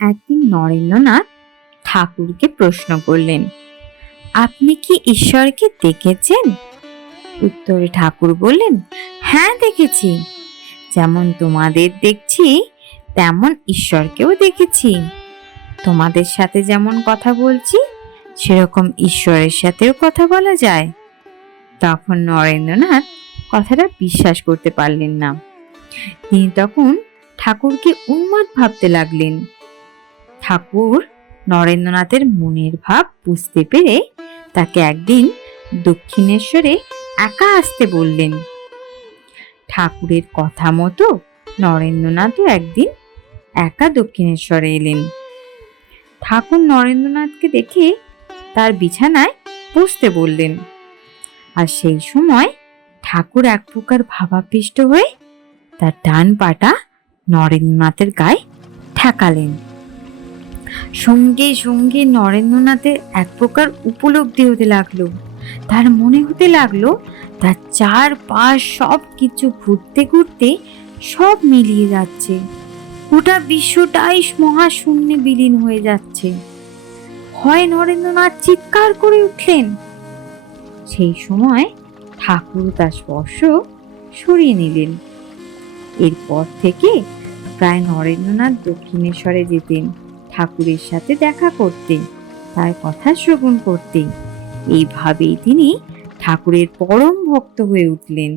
একদিন নরেন্দ্রনাথ ঠাকুরকে প্রশ্ন করলেন, আপনি কি ঈশ্বরকে দেখেছেন? উত্তরে ঠাকুর বললেন, হ্যাঁ দেখেছি। যেমন তোমাদের দেখছি তেমন ঈশ্বরকেও দেখেছি। তোমাদের সাথে যেমন কথা বলছি সেরকম ঈশ্বরের সাথেও কথা বলা যায়। তখন নরেন্দ্রনাথ কথাটা বিশ্বাস করতে পারলেন না। তিনি তখন ঠাকুরকে উন্মাদ ভাবতে লাগলেন। ঠাকুর নরেন্দ্রনাথের মনের ভাব বুঝতে পেরে তাকে একদিন দক্ষিণেশ্বরে একা আসতে বললেন। ঠাকুরের কথা মতো নরেন্দ্রনাথও একদিন একা দক্ষিণেশ্বরে এলেন। ঠাকুর নরেন্দ্রনাথকে দেখে তার বিছানায় বসতে বললেন, আর সেই সময় ঠাকুর এক প্রকার ভাবাবিষ্ট হয়ে তার ডান পাটা নরেন্দ্রনাথের গায়ে ঠেকালেন। সঙ্গে সঙ্গে নরেন্দ্রনাথের এক প্রকার উপলব্ধি হতে লাগলো। তার মনে হতে লাগলো তার চারপাশ সব কিছু ঘুরতে ঘুরতে সব মিলিয়ে যাচ্ছে। গোটা বিশ্বটাই মহাশূন্যে বিলীন হয়ে যাচ্ছে। হয় নরেন্দ্রনাথ চিৎকার করে উঠলেন। সেই সময় ঠাকুর তার স্পর্শ সরিয়ে নিলেন। এরপর থেকে প্রায় নরেন্দ্রনাথ দক্ষিণেশ্বরে যেতেন ঠাকুরের সাথে দেখা করতে, তার কথা শ্রবণ করতে। এইভাবেই তিনি ঠাকুরের পরম ভক্ত হয়ে উঠলেন।